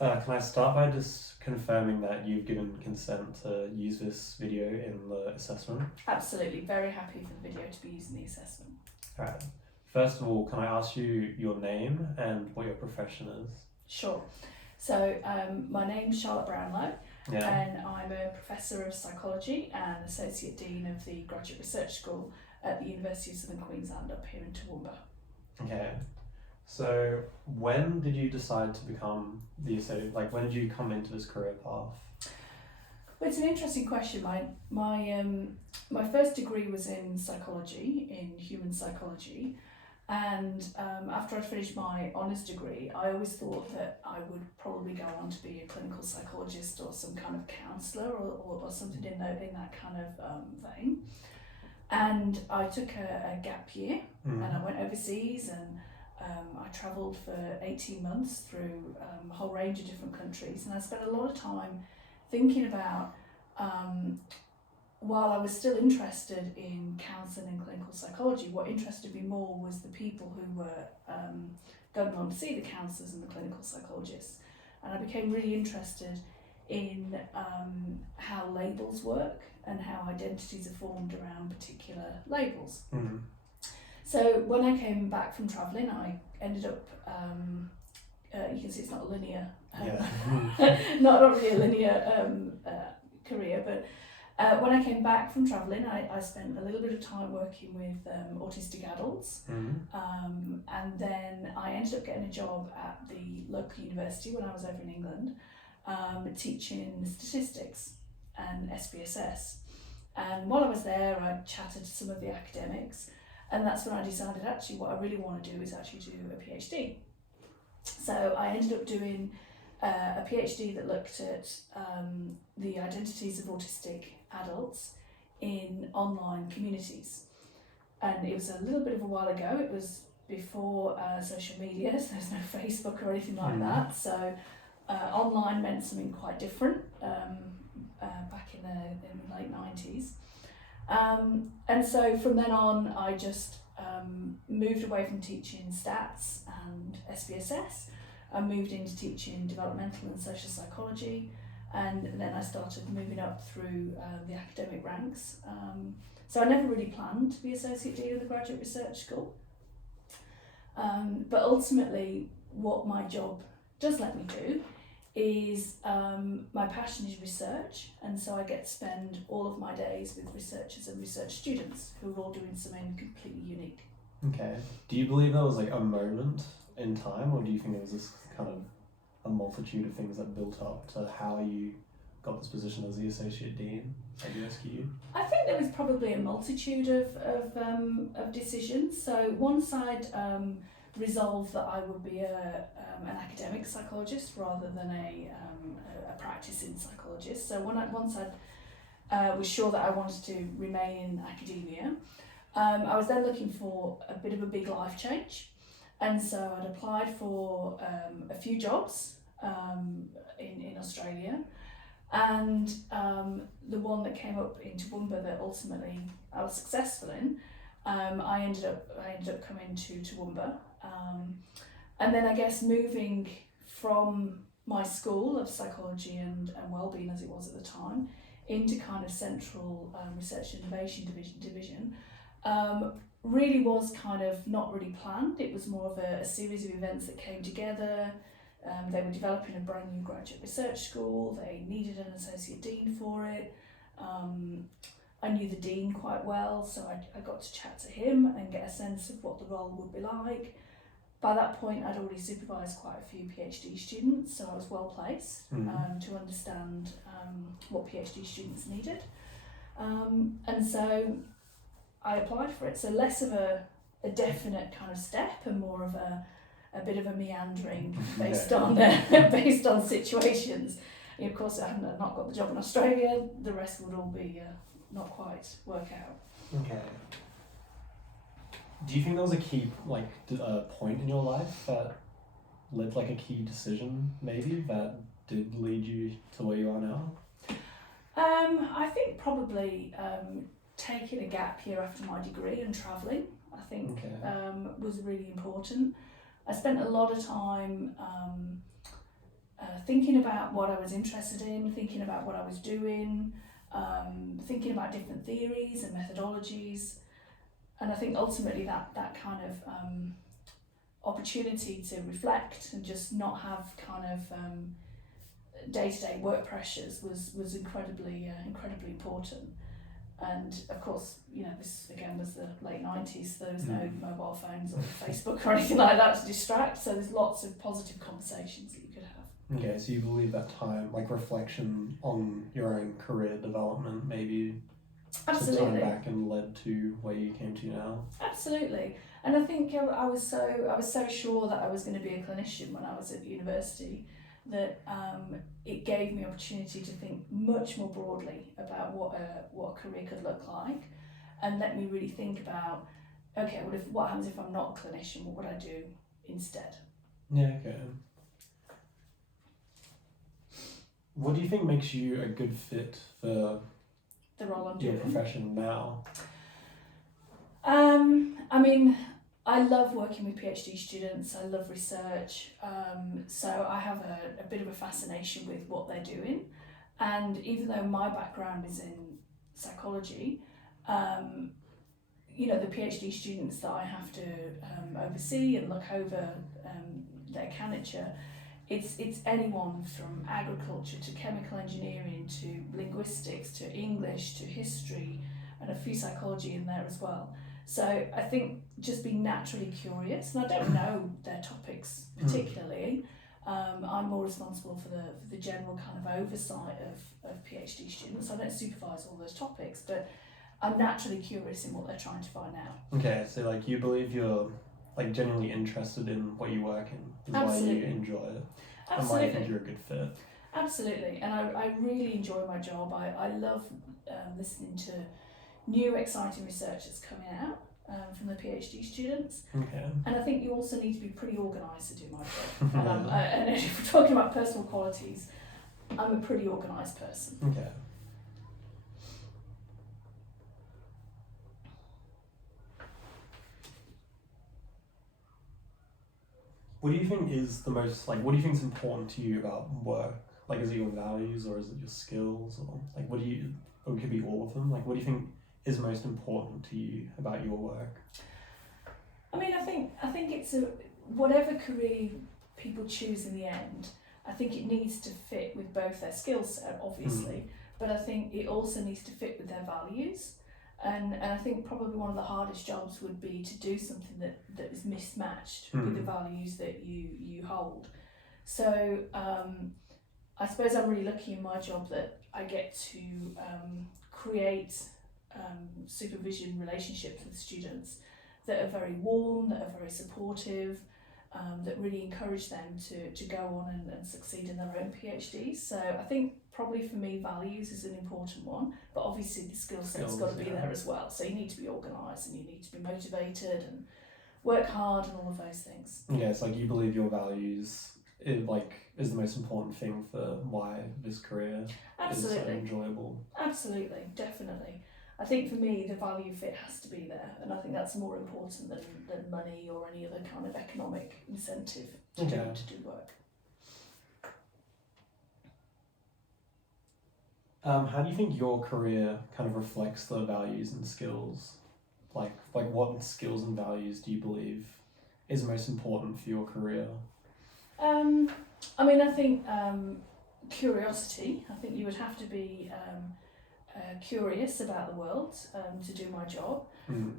Can I start by just confirming that you've given consent to use this video in the assessment? Absolutely, very happy for the video to be used in the assessment. Alright. First of all, can I ask you your name and what your profession is? Sure. So my name's Charlotte Brownlow, Yeah. and I'm a Professor of Psychology and Associate Dean of the Graduate Research School at the University of Southern Queensland up here in Toowoomba. Okay. So when did you decide to become the associate? Like, when did you come into this career path? Well, it's an interesting question. My first degree was in psychology, in human psychology, and after I finished my honours degree, I always thought that I would probably go on to be a clinical psychologist or some kind of counsellor or something in that kind of vein. And I took a gap year and I went overseas and I travelled for 18 months through a whole range of different countries, and I spent a lot of time thinking about, while I was still interested in counselling and clinical psychology, what interested me more was the people who were going on to see the counsellors and the clinical psychologists. And I became really interested in how labels work and how identities are formed around particular labels. Mm-hmm. So when I came back from travelling, I ended up, you can see it's not a linear, not really a linear career, but when I came back from travelling, I spent a little bit of time working with autistic adults, and then I ended up getting a job at the local university when I was over in England, teaching statistics and SPSS. And while I was there, I chatted to some of the academics, and that's when I decided actually what I really want to do is actually do a PhD. So I ended up doing a PhD that looked at the identities of autistic adults in online communities. And it was a little bit of a while ago. It was before social media, so there's no Facebook or anything like that. So online meant something quite different back in the late 90s. And so from then on, I just moved away from teaching stats and SPSS. I moved into teaching developmental and social psychology, and then I started moving up through the academic ranks. So I never really planned to be Associate Dean of the Graduate Research School. But ultimately, what my job does let me do is my passion is research, and so I get to spend all of my days with researchers and research students who are all doing something completely unique. Okay. Do you believe there was like a moment in time, or do you think it was this kind of a multitude of things that built up to how you got this position as the Associate Dean at USQ? I think there was probably a multitude of decisions. So one side resolved that I would be an academic psychologist rather than a practicing psychologist. So once I was sure that I wanted to remain in academia, I was then looking for a bit of a big life change, and so I'd applied for a few jobs in Australia, and the one that came up in Toowoomba that ultimately I was successful in, I ended up coming to Toowoomba. And then I guess moving from my school of psychology and wellbeing, as it was at the time, into kind of central research and innovation division really was kind of not really planned. It was more of a series of events that came together. They were developing a brand new graduate research school. They needed an associate dean for it. I knew the dean quite well, so I got to chat to him and get a sense of what the role would be like. By that point, I'd already supervised quite a few PhD students, so I was well placed to understand what PhD students needed. And so I applied for it. So less of a definite kind of step and more of a bit of a meandering based on situations. And of course, I had not got the job in Australia. The rest would all be not quite work out. Okay. Do you think there was a key point in your life that led like a key decision maybe that did lead you to where you are now? I think probably taking a gap year after my degree and travelling, I think was really important. I spent a lot of time thinking about what I was interested in, thinking about what I was doing, thinking about different theories and methodologies. And I think ultimately that kind of opportunity to reflect and just not have kind of day-to-day work pressures was incredibly important. And of course, you know, this again was the late 90s, so there was no mobile phones or Facebook or anything like that to distract, so there's lots of positive conversations that you could have. Okay, so you believe that time, like reflection on your own career development, maybe Absolutely. some time back and led to where you came to now? Absolutely. And I think I was so sure that I was going to be a clinician when I was at university that it gave me opportunity to think much more broadly about what a career could look like, and let me really think about, okay, what happens if I'm not a clinician? What would I do instead? Yeah, okay. What do you think makes you a good fit for The role I'm your doing. profession now? I mean, I love working with PhD students, I love research, so I have a bit of a fascination with what they're doing, and even though my background is in psychology, you know, the PhD students that I have to oversee and look over their candidature, it's anyone from agriculture to chemical engineering to linguistics to English to history, and a few psychology in there as well. So I think just being naturally curious, and I don't know their topics particularly. I'm more responsible for the general kind of oversight of PhD students. I don't supervise all those topics, but I'm naturally curious in what they're trying to find out. Okay, so like you believe you're like genuinely interested in what you work in, is Absolutely. why you enjoy it, Absolutely. and why you think you're a good fit. Absolutely, and I really enjoy my job. I love listening to new exciting research that's coming out from the PhD students. Okay. And I think you also need to be pretty organised to do my job. And if we're talking about personal qualities, I'm a pretty organised person. Okay. What do you think is the most, like, what do you think is important to you about work? Like, is it your values or is it your skills, or like, what do you, or it could be all of them? Like, what do you think is most important to you about your work? I mean, I think it's whatever career people choose in the end, I think it needs to fit with both their skill set, obviously, but I think it also needs to fit with their values. And I think probably one of the hardest jobs would be to do something that is mismatched with the values that you hold. So I suppose I'm really lucky in my job that I get to create supervision relationships with students that are very warm, that are very supportive, that really encourage them to go on and succeed in their own PhDs. So I think probably for me values is an important one, but obviously the skill set's got to be there as well. So you need to be organised and you need to be motivated and work hard and all of those things. Yeah, it's like you believe your values is the most important thing for why this career is so enjoyable. Absolutely, definitely. I think for me the value fit has to be there, and I think that's more important than money or any other kind of economic incentive to do work. How do you think your career kind of reflects the values and skills? Like what skills and values do you believe is most important for your career? I mean, I think curiosity. I think you would have to be curious about the world to do my job.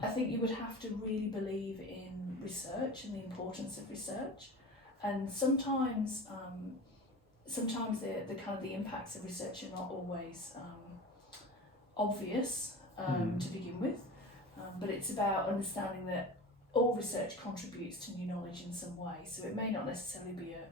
I think you would have to really believe in research and the importance of research, and sometimes the kind of the impacts of research are not always obvious to begin with, but it's about understanding that all research contributes to new knowledge in some way. So it may not necessarily be a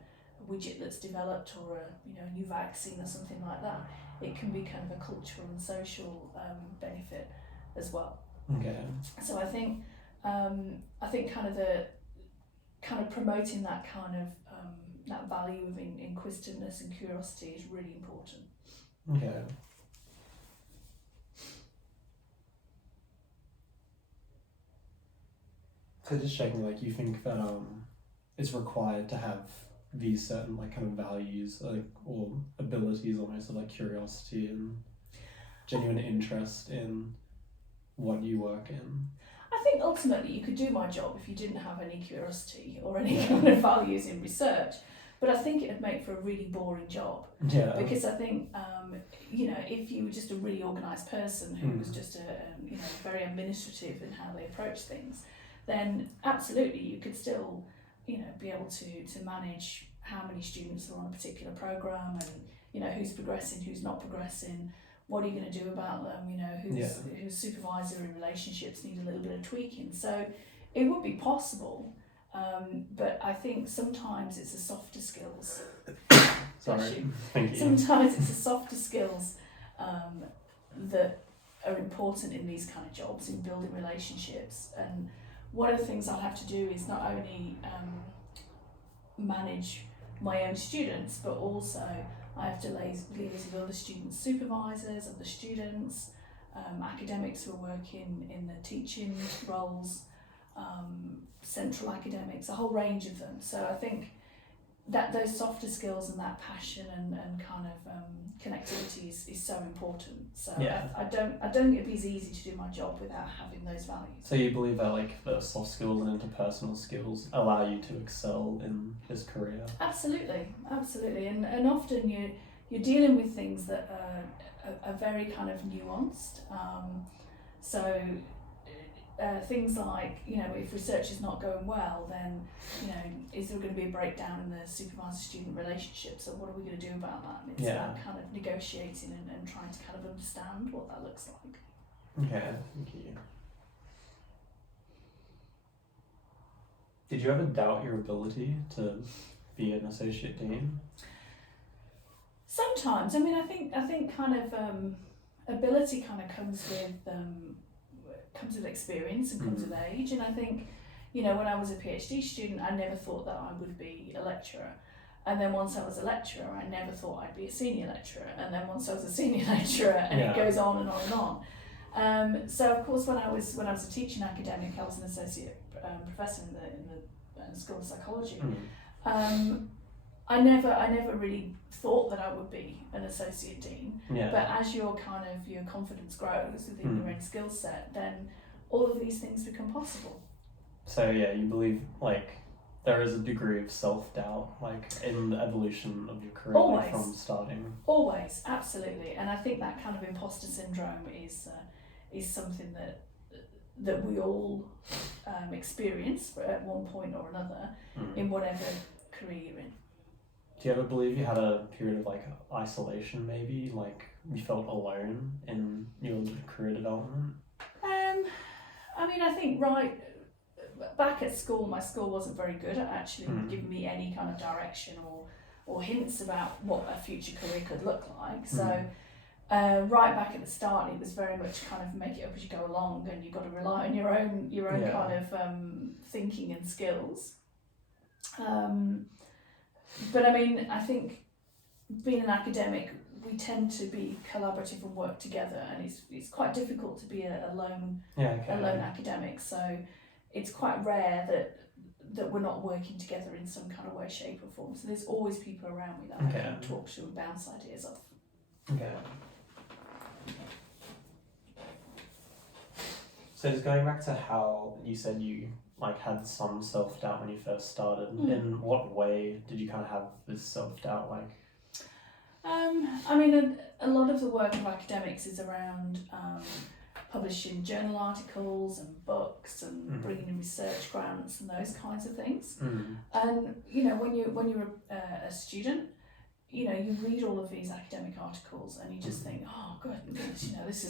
widget that's developed or a new vaccine or something like that. It can be kind of a cultural and social benefit as well. Okay. So I think kind of promoting that kind of that value of inquisitiveness and curiosity is really important. Okay. So just checking, like, you think that it's required to have these certain like kind of values or abilities almost of like curiosity and genuine interest in what you work in? I think ultimately you could do my job if you didn't have any curiosity or any kind of values in research, but I think it would make for a really boring job. Yeah. Because I think, if you were just a really organised person who was just very administrative in how they approach things, then absolutely you could still, be able to manage how many students are on a particular programme and, who's progressing, who's not progressing, what are you going to do about them, whose supervisory relationships need a little bit of tweaking. So it would be possible, but I think sometimes it's the softer skills. Sorry. Thank you. Sometimes it's the softer skills that are important in these kind of jobs, in building relationships. And one of the things I'll have to do is not only manage my own students, but also I have to liaise with other student supervisors, other students, academics who are working in the teaching roles, central academics, a whole range of them. So I think that those softer skills and that passion and kind of connectivity is so important. So yeah. I don't think it'd be as easy to do my job without having those values. So you believe that like the soft skills and interpersonal skills allow you to excel in this career? Absolutely, and often you're dealing with things that are very kind of nuanced. So things like, if research is not going well, then, is there going to be a breakdown in the supervisor-student relationship? So what are we going to do about that? And it's that kind of negotiating and trying to kind of understand what that looks like. Okay, thank you. Did you ever doubt your ability to be an associate dean? Sometimes. I mean, I think kind of ability kind of comes with experience and comes with age. And I think, when I was a PhD student, I never thought that I would be a lecturer. And then once I was a lecturer, I never thought I'd be a senior lecturer. And then once I was a senior lecturer, and it goes on and on and on. So of course, when I was a teaching academic, I was an associate professor in the School of Psychology. I never really thought that I would be an associate dean. Yeah. But as your confidence grows within your own skill set, then all of these things become possible. So yeah, you believe like there is a degree of self-doubt like in the evolution of your career. Always. From starting. Always, absolutely. And I think that kind of imposter syndrome is something that we all experience at one point or another in whatever career you're in. Do you ever believe you had a period of like isolation, maybe like you felt alone in your career development? I mean, I think right back at school, my school wasn't very good at actually giving me any kind of direction or hints about what a future career could look like. So right back at the start, it was very much kind of make it up as you go along, and you've got to rely on your own kind of thinking and skills. But I mean, I think being an academic, we tend to be collaborative and work together, and it's quite difficult to be a lone academic. So it's quite rare that we're not working together in some kind of way, shape, or form. So there's always people around me that I can talk to and bounce ideas off. Okay. So just going back to how you said you like had some self-doubt when you first started, in what way did you kind of have this self-doubt like? I mean, a lot of the work of academics is around publishing journal articles and books and bringing in research grants and those kinds of things. And when you're a student, you read all of these academic articles and you just think, oh goodness, this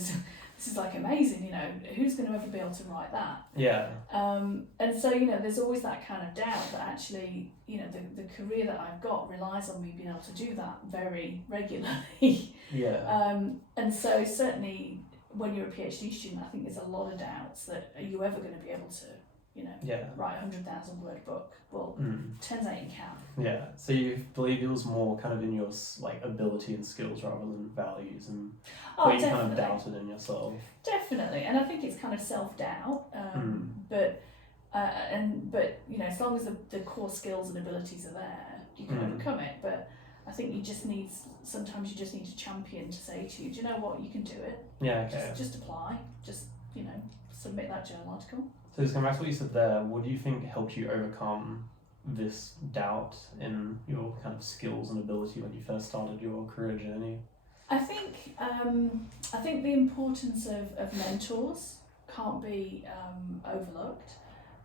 is like amazing. Who's going to ever be able to write that? Yeah. And so there's always that kind of doubt that actually the career that I've got relies on me being able to do that very regularly. Yeah. And so certainly when you're a PhD student, I think there's a lot of doubts that are you ever going to be able to write a 100,000 word book? Well, turns out you can. Yeah. So you believe it was more kind of in your like ability and skills rather than values and what you kind of doubted in yourself. Definitely, and I think it's kind of self-doubt. But as long as the core skills and abilities are there, you can Mm. overcome it. But I think sometimes you just need a champion to say to you, do you know what, you can do it. Yeah, okay. Just apply, submit that journal article. So just coming back to what you said there, what do you think helped you overcome this doubt in your kind of skills and ability when you first started your career journey? I think the importance of mentors can't be overlooked,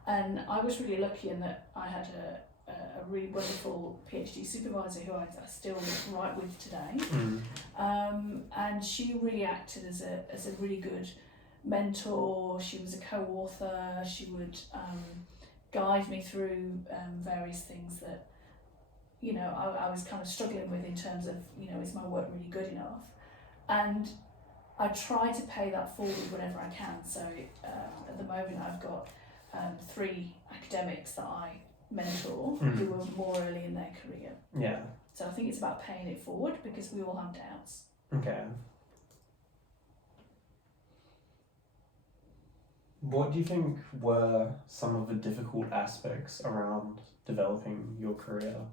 and I was really lucky in that I had a really wonderful PhD supervisor who I still write with today, and she really acted as a really good mentor. She was a co-author. She would guide me through various things that I was kind of struggling with in terms of, is my work really good enough? And I try to pay that forward whenever I can. So at the moment I've got 3 academics that I mentor who are more early in their career. Yeah. So I think it's about paying it forward because we all have doubts. Okay. What do you think were some of the difficult aspects around developing your career?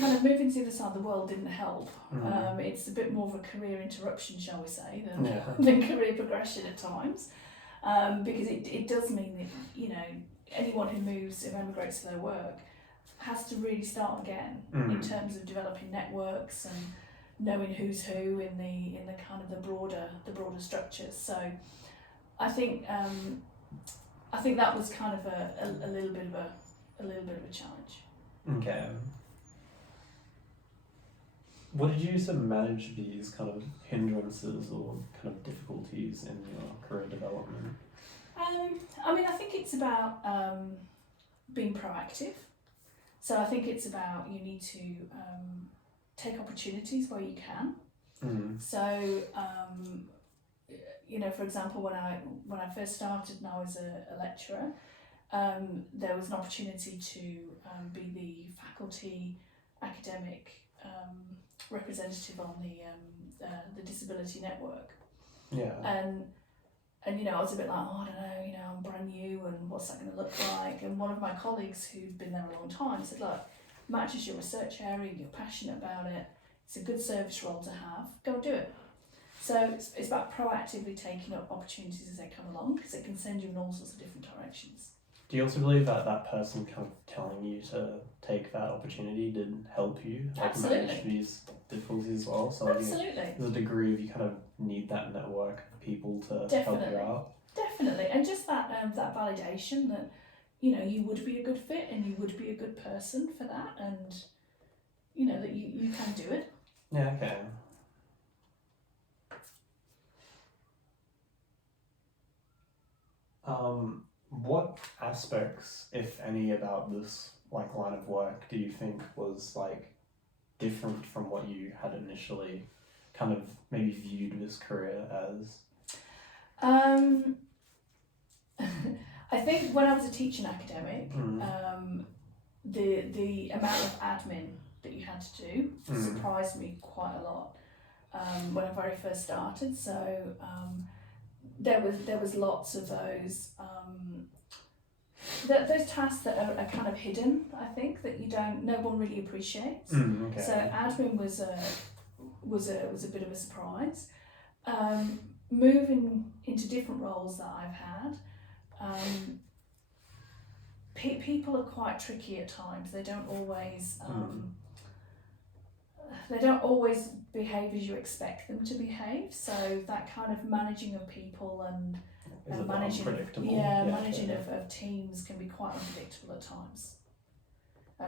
Kind of moving to the other side of the world didn't help. It's a bit more of a career interruption, shall we say, than career progression at times, because it does mean that anyone who emigrates for their work has to really start again in terms of developing networks and knowing who's who in the kind of the broader structures. So I think that was kind of a little bit of a challenge. Okay. What did you use to manage these kind of hindrances or kind of difficulties in your career development? I think it's about being proactive. So I think it's about you need to take opportunities where you can. So for example, when I first started and I was a lecturer, there was an opportunity to be the faculty academic representative on the disability network. Yeah. And I was a bit like, I don't know, I'm brand new and what's that going to look like? And one of my colleagues who'd been there a long time said, look, matches your research area, you're passionate about it, it's a good service role to have, go and do it. So it's about proactively taking up opportunities as they come along, because it can send you in all sorts of different directions. Do you also believe that person kind of telling you to take that opportunity did help you manage these difficulties as well? So Absolutely. There's a degree of you kind of need that network of people to help you out. Definitely, and just that validation that you would be a good fit and you would be a good person for that, and that you can do it. Yeah. Okay. What aspects, if any, about this line of work do you think was different from what you had initially kind of maybe viewed this career as? I think when I was a teaching academic, the amount of admin that you had to do surprised me quite a lot when I very first started. So there was lots of those tasks that are kind of hidden. I think that no one really appreciates. Okay. So admin was a bit of a surprise. Moving into different roles that I've had, people are quite tricky at times. They don't always behave as you expect them to behave. So that kind of managing of people and managing of teams can be quite unpredictable at times.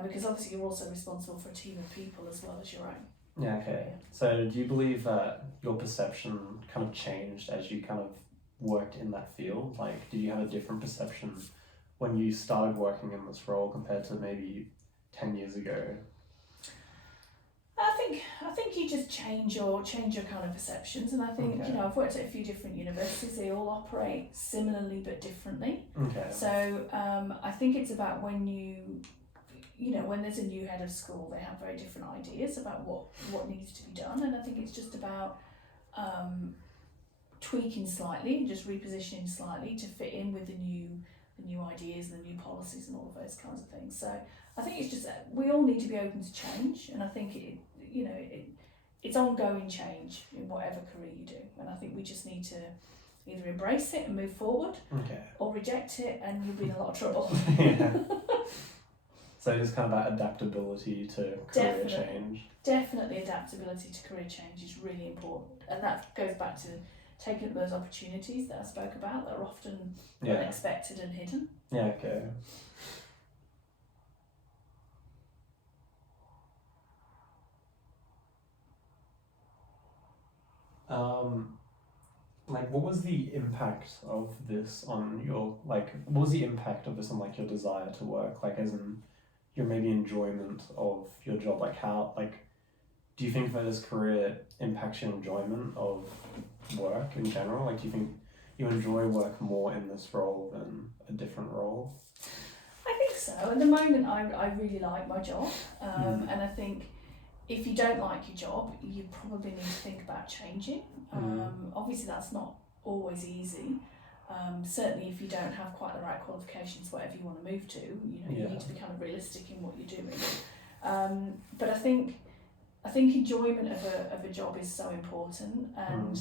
Because obviously you're also responsible for a team of people as well as your own. Yeah, okay. So do you believe that your perception kind of changed as you kind of worked in that field? Did you have a different perception when you started working in this role compared to maybe 10 years ago? I think you just change your kind of perceptions, and I think I've worked at a few different universities. They all operate similarly but differently. Okay. So I think it's about when when there's a new head of school, they have very different ideas about what needs to be done, and I think it's just about tweaking slightly, just repositioning slightly to fit in with the new ideas and the new policies and all of those kinds of things. So I think it's just that we all need to be open to change, and I think it's ongoing change in whatever career you do, and I think we just need to either embrace it and move forward, Okay. or reject it and you'll be in a lot of trouble. Yeah. So it's kind of that adaptability to career change. Definitely adaptability to career change is really important, and that goes back to taking up those opportunities that I spoke about that are often unexpected and hidden. Yeah, okay. Like, what was the impact of this on your, like, what was the impact of this on, like, your desire to work? Like, as in your maybe enjoyment of your job? Like, how, like, do you think that this career impacts your enjoyment of work in general? Like, do you think you enjoy work more in this role than a different role? I think so. At the moment, I really like my job, and I think if you don't like your job, you probably need to think about changing. Obviously, that's not always easy. Certainly, if you don't have quite the right qualifications, whatever you want to move to, you need to be kind of realistic in what you're doing. But I think enjoyment of a job is so important, and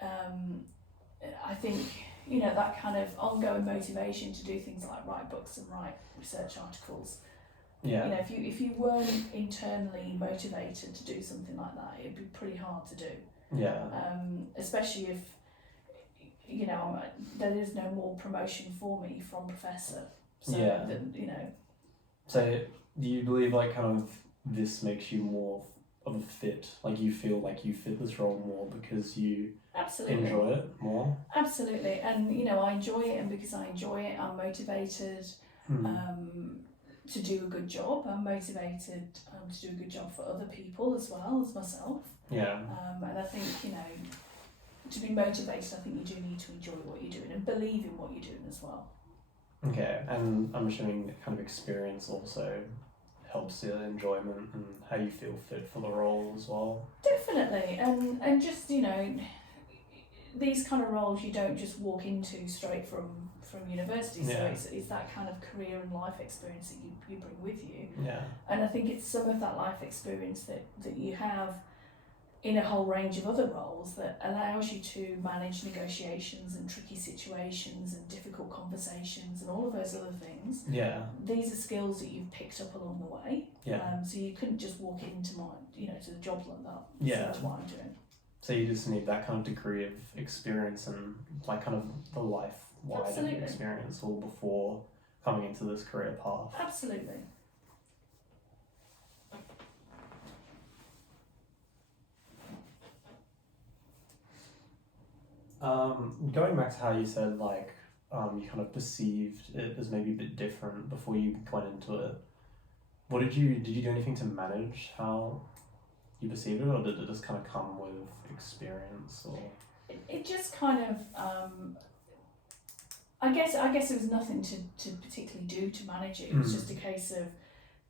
I think that kind of ongoing motivation to do things like write books and write research articles. Yeah. If you weren't internally motivated to do something like that, it'd be pretty hard to do. Yeah. Especially if there is no more promotion for me from professor. So So do you believe like kind of this makes you more of a fit? Like you feel like you fit this role more because you absolutely enjoy it more? Absolutely, and I enjoy it, and because I enjoy it, I'm motivated. To do a good job. I'm motivated to do a good job for other people as well as myself. Yeah. And I think, to be motivated, I think you do need to enjoy what you're doing and believe in what you're doing as well. Okay, and I'm assuming kind of experience also helps your enjoyment and how you feel fit for the role as well. Definitely, and just, these kind of roles you don't just walk into straight from university, so it's that kind of career and life experience that you bring with you. Yeah. And I think it's some of that life experience that you have in a whole range of other roles that allows you to manage negotiations and tricky situations and difficult conversations and all of those other things. Yeah. These are skills that you've picked up along the way. Yeah. So you couldn't just walk into to the job like that. Yeah. So that's what I'm doing. So you just need that kind of degree of experience and like kind of the life-wide experience all before coming into this career path. Absolutely. Going back to how you said like you kind of perceived it as maybe a bit different before you went into it. What did you do anything to manage how you perceived it, or did it just kind of come with experience? Or it just kind of I guess there was nothing to particularly do to manage it. It was just a case of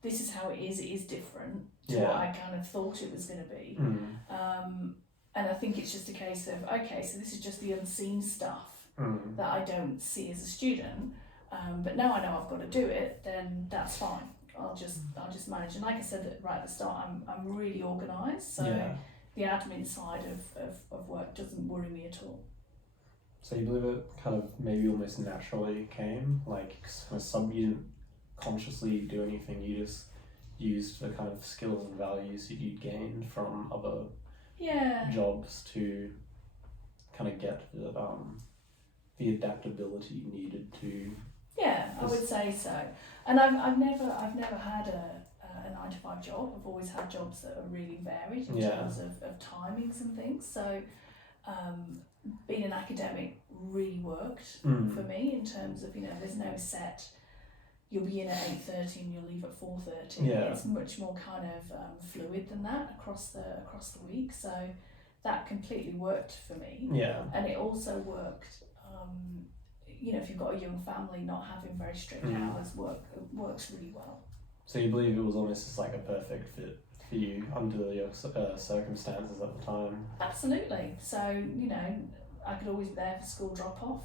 this is how it is different to what I kind of thought it was going to be. And I think it's just a case of, okay, so this is just the unseen stuff that I don't see as a student, but now I know I've got to do it, then that's fine. I'll just manage. And like I said right at the start, I'm really organised, so the admin side of work doesn't worry me at all. So you believe it kind of maybe almost naturally came, like kind of you didn't consciously do anything, you just used the kind of skills and values that you'd gained from other jobs to kind of get the adaptability you needed to. Yeah, I would say so. And I've never had a 9-to-5 job. I've always had jobs that are really varied in terms of timings and things. So being an academic really worked for me in terms of, there's no set, you'll be in at 8:30 and you'll leave at 4:30. It's much more kind of fluid than that across the week. So that completely worked for me. Yeah. And it also worked, if you've got a young family, not having very strict hours works really well. So you believe it was almost just like a perfect fit for you under your circumstances at the time? Absolutely. So, I could always be there for school drop-off.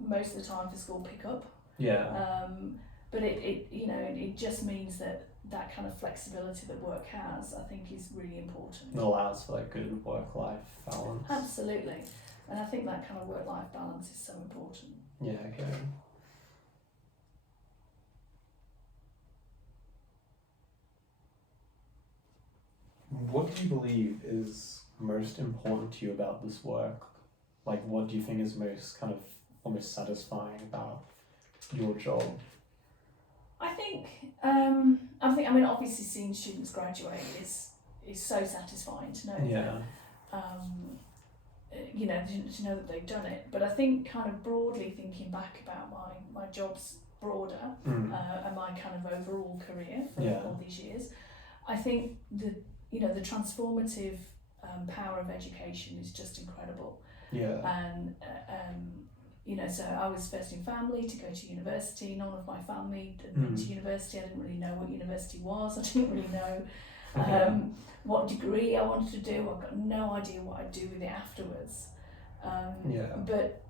most of the time for school pickup. Yeah. But it just means that kind of flexibility that work has, I think, is really important. It allows for like good work-life balance. Absolutely. And I think that kind of work-life balance is so important. Yeah, okay. What do you believe is most important to you about this work? Like, what do you think is most kind of almost satisfying about your job? I mean, obviously seeing students graduate is so satisfying to know Yeah. to know that they've done it. But I think kind of broadly thinking back about my job's broader and my kind of overall career for all these years, I think the transformative power of education is just incredible. Yeah. And so I was first in family to go to university. None of my family had been to university. I didn't really know what university was. I didn't really know what degree I wanted to do. I've got no idea what I'd do with it afterwards. But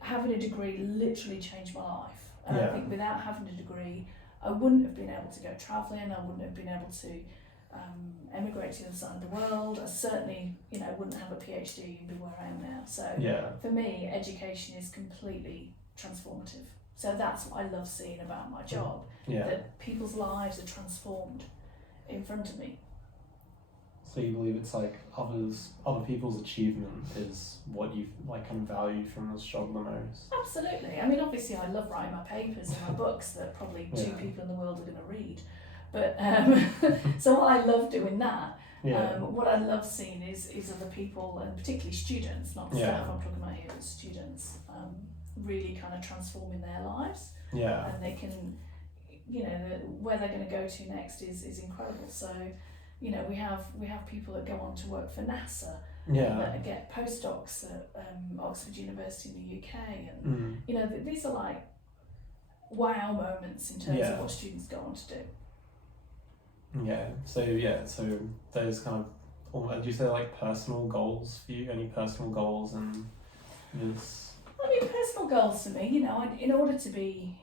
having a degree literally changed my life. And I think without having a degree, I wouldn't have been able to go travelling. I wouldn't have been able to emigrate to the other side of the world. I certainly, wouldn't have a PhD and be where I am now. So for me, education is completely transformative. So that's what I love seeing about my job, that people's lives are transformed in front of me. So you believe it's like other people's achievement is what you like kind of value from this job the most? Absolutely. I mean, obviously I love writing my papers and my books that probably 2 people in the world are going to read. But so I love doing that. What I love seeing is other people, and particularly students, not staff I'm talking about here, but students, really kind of transforming their lives. And they can, where they're going to go to next is incredible. So, we have people that go on to work for NASA, that get postdocs at Oxford University in the UK, and these are like wow moments in terms of what students go on to do. So those kind of, do you say like personal goals for you? Any personal goals in this? I mean, personal goals for me, in order to be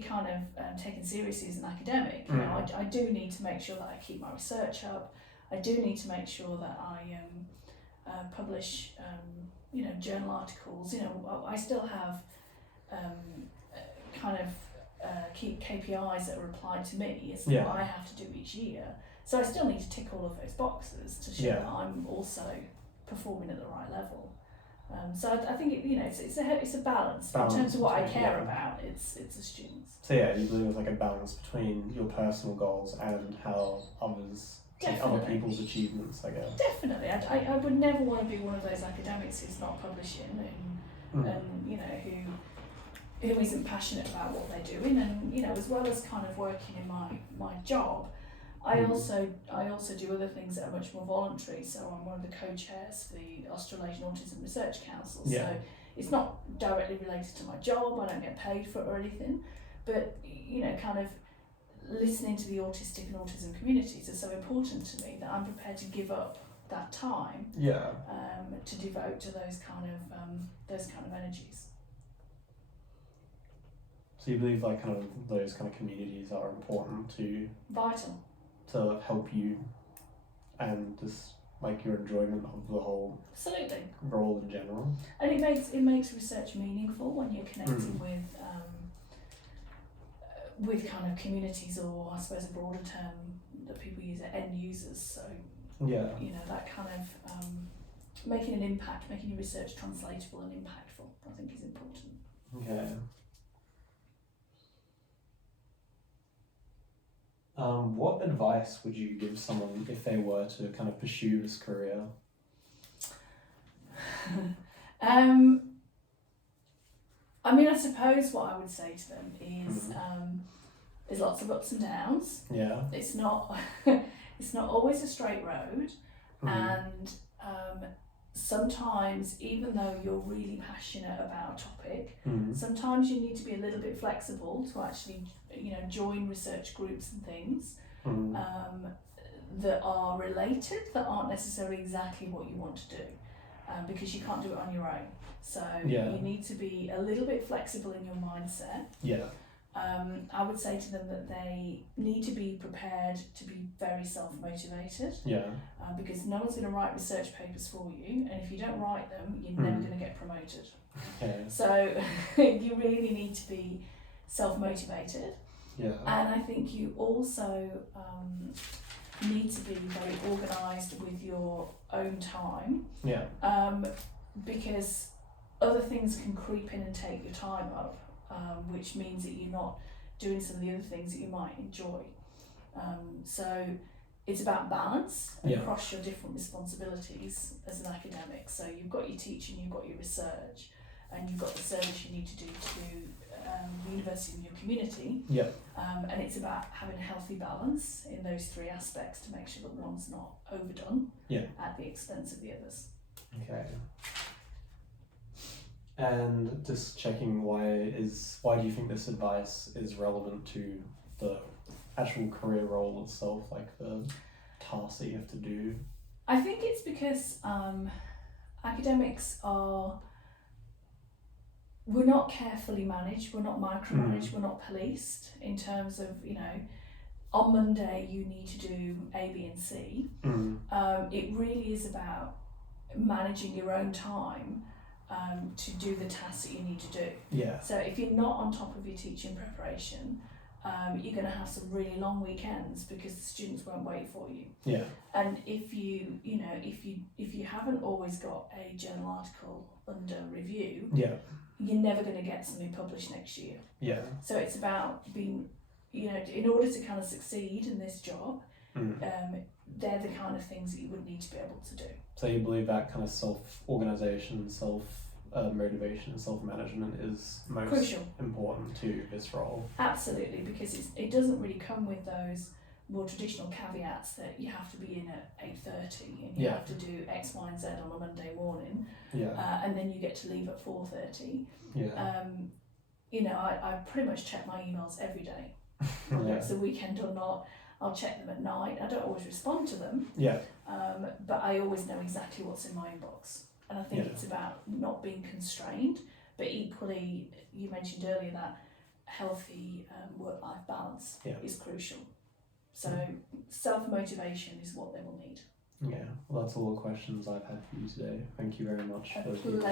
kind of taken seriously as an academic, I do need to make sure that I keep my research up. I do need to make sure that I publish, journal articles. I still have kind of keep KPIs that are applied to me as to what I have to do each year. So I still need to tick all of those boxes to show that I'm also performing at the right level. So I think it's a balance in terms of what I care about. It's the students. So you believe there's like a balance between your personal goals and how other people's achievements, I guess. Definitely. I would never want to be one of those academics who's not publishing and who isn't passionate about what they're doing, and as well as kind of working in my job, I also do other things that are much more voluntary. So I'm one of the co-chairs for the Australasian Autism Research Council. So it's not directly related to my job. I don't get paid for it or anything, but kind of listening to the autistic and autism communities is so important to me that I'm prepared to give up that time to devote to those kind of energies. So you believe like kind of those kind of communities are important vital to help you and just like your enjoyment of the whole role in general? And it makes research meaningful when you're connecting with kind of communities, or I suppose a broader term that people use are end users. So that kind of making an impact, making your research translatable and impactful, I think is important. Okay. What advice would you give someone if they were to kind of pursue this career? I mean, I suppose what I would say to them is there's lots of ups and downs. It's not it's not always a straight road, and sometimes, even though you're really passionate about a topic, sometimes you need to be a little bit flexible to actually, join research groups and things that are related, that aren't necessarily exactly what you want to do. because you can't do it on your own. So Yeah. you need to be a little bit flexible in your mindset. Yeah. I would say to them that they need to be prepared to be very self-motivated, Yeah. because no one's going to write research papers for you, and if you don't write them, you're never going to get promoted. Okay. So you really need to be self-motivated, Yeah. and I think you also need to be very organised with your own time, Yeah. because other things can creep in and take your time up, which means that you're not doing some of the other things that you might enjoy. So it's about balance Yeah. across your different responsibilities as an academic. So you've got your teaching, you've got your research, and you've got the service you need to do to the university and your community. Yeah. And it's about having a healthy balance in those three aspects to make sure that one's not overdone at the expense of the others. Okay. And just checking, why do you think this advice is relevant to the actual career role itself, like the tasks that you have to do? I think it's because academics we're not carefully managed, we're not micromanaged, we're not policed in terms of, on Monday you need to do A, B and C. It really is about managing your own time to do the tasks that you need to do. Yeah. So if you're not on top of your teaching preparation, you're going to have some really long weekends because the students won't wait for you. Yeah. And if you haven't always got a journal article under review, Yeah. you're never going to get something published next year. Yeah. So it's about being, in order to kind of succeed in this job, they're the kind of things that you would need to be able to do. So you believe that kind of self-organisation, self-motivation, and self-management is most Crucial. important to this role? Absolutely, because it doesn't really come with those more traditional caveats that you have to be in at 8:30 and you have to do X, Y and Z on a Monday morning, and then you get to leave at 4:30. I pretty much check my emails every day, whether it's a weekend or not. I'll check them at night. I don't always respond to them, but I always know exactly what's in my inbox. And I think it's about not being constrained, but equally, you mentioned earlier that healthy work-life balance is crucial. So self-motivation is what they will need. Yeah, well, that's all the questions I've had for you today. Thank you very much for